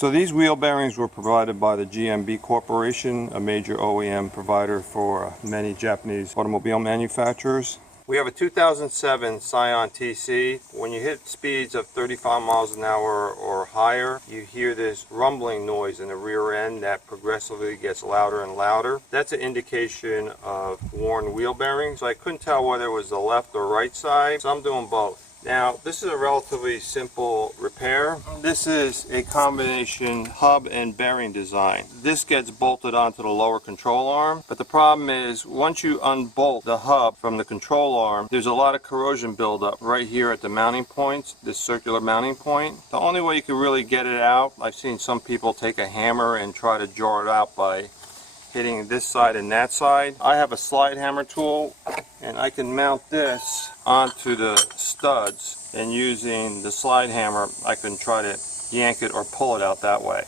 So these wheel bearings were provided by the GMB Corporation, a major OEM provider for many Japanese automobile manufacturers. We have a 2007 Scion TC. When you hit speeds of 35 miles an hour or higher, you hear this rumbling noise in the rear end that progressively gets louder and louder. That's an indication of worn wheel bearings. So I couldn't tell whether it was the left or right side, so I'm doing both. Now, this is a relatively simple repair. This is a combination hub and bearing design. This gets bolted onto the lower control arm, but the problem is once you unbolt the hub from the control arm, there's a lot of corrosion buildup right here at the mounting points, this circular mounting point. The only way you can really get it out, I've seen some people take a hammer and try to jar it out by hitting this side and that side. I have a slide hammer tool, and I can mount this onto the studs, and using the slide hammer I can try to yank it or pull it out that way.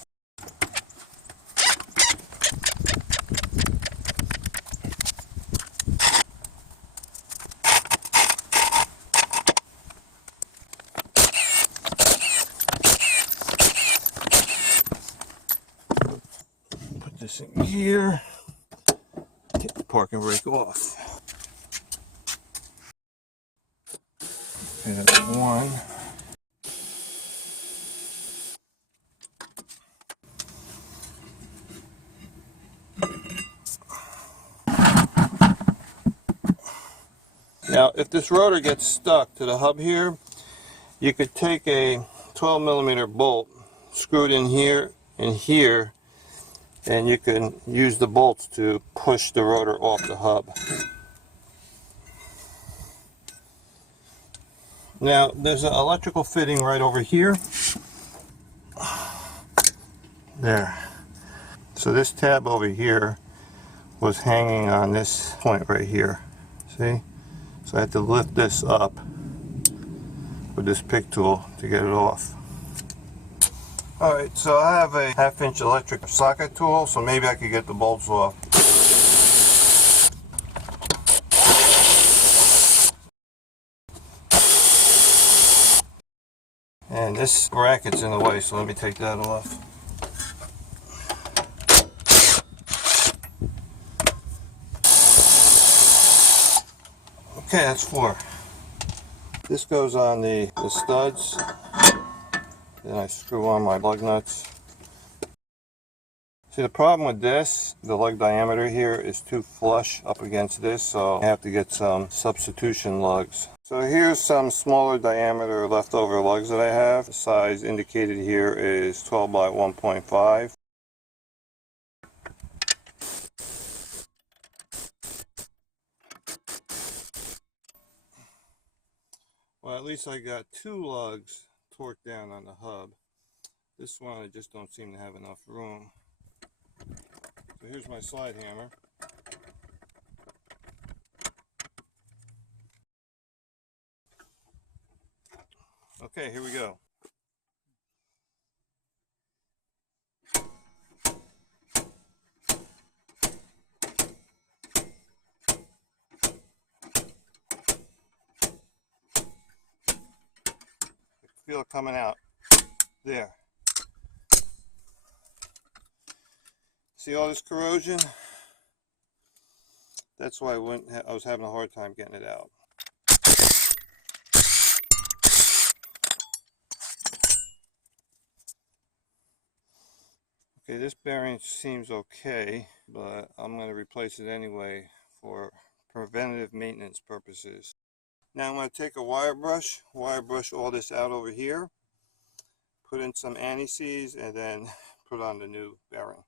Put this in here, get the parking brake off. Okay, that's one. Now, if this rotor gets stuck to the hub here, you could take a 12mm bolt, screw it in here and here, and you can use the bolts to push the rotor off the hub. Now, there's an electrical fitting right over here. There. So this tab over here was hanging on this point right here. See? So I had to lift this up with this pick tool to get it off. Alright, so I have a 1/2-inch electric socket tool, so maybe I could get the bolts off. And this bracket's in the way, so let me take that off. Okay, that's 4. This goes on the studs. Then I screw on my lug nuts. See, the problem with this, the lug diameter here is too flush up against this, so I have to get some substitution lugs. So here's some smaller diameter leftover lugs that I have. The size indicated here is 12 by 1.5. Well, at least I got 2 lugs torqued down on the hub. This one I just don't seem to have enough room. So here's my slide hammer. Okay, here we go. Feel it coming out. There. See all this corrosion? That's why I was having a hard time getting it out. Okay, this bearing seems okay, but I'm going to replace it anyway for preventative maintenance purposes. Now I'm going to take a wire brush all this out over here, put in some anti-seize, and then put on the new bearing.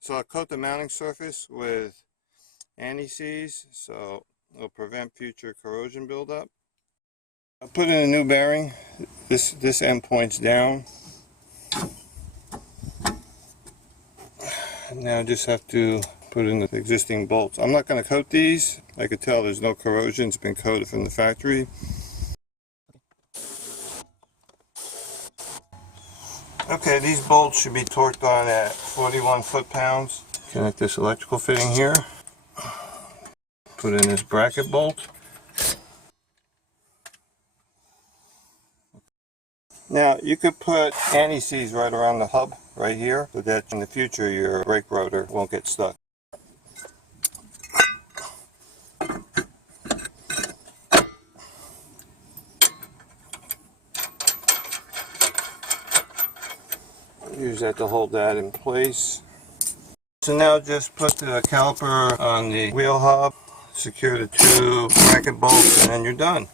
So I'll coat the mounting surface with anti-seize, so it'll prevent future corrosion buildup. I'll put in a new bearing. This end points down. Now I just have to put in the existing bolts. I'm not going to coat these. I could tell there's no corrosion. It's been coated from the factory. Okay, these bolts should be torqued on at 41 foot-pounds. Connect this electrical fitting here. Put in this bracket bolt. Now, you could put anti-seize right around the hub right here so that in the future your brake rotor won't get stuck. Use that to hold that in place. So now just put the caliper on the wheel hub, secure the two bracket bolts, and then you're done.